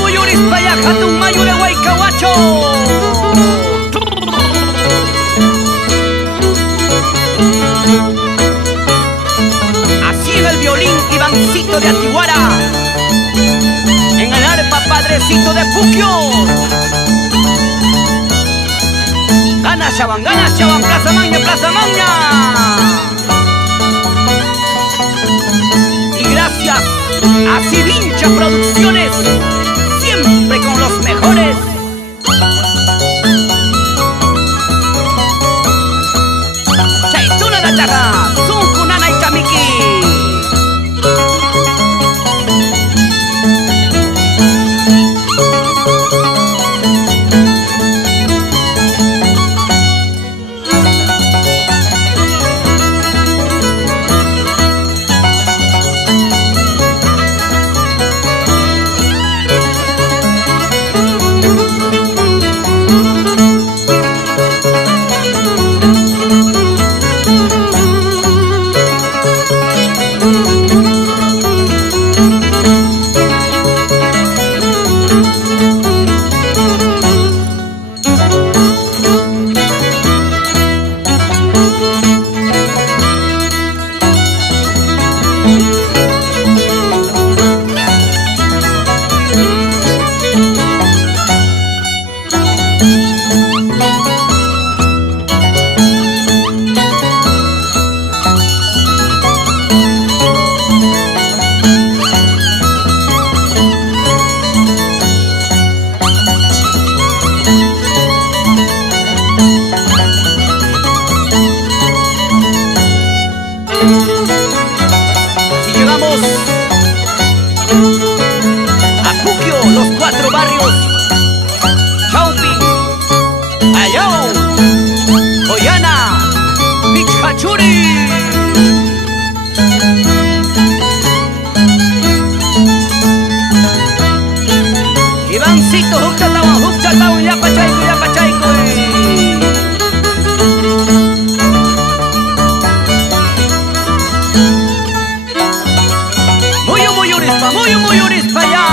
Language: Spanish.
Muyuris paya hatun mayu de Huaycahuacho. Así en el violín Ivancito de Antiguara, en el arpa Padrecito de Puquio. Gana Chaban, Plaza Maña, Plaza Maña. Y gracias a Sirincha Producciones, siempre con los mejores. Chaituna de Taja, Sunkunana y Chamiki. Si llegamos a Puquio, los 4 barrios, Chaupi, Ayao, Joyana, Pichachuri. Ivancito, Huchatao, Yapachaico. Muyuris pa' allá.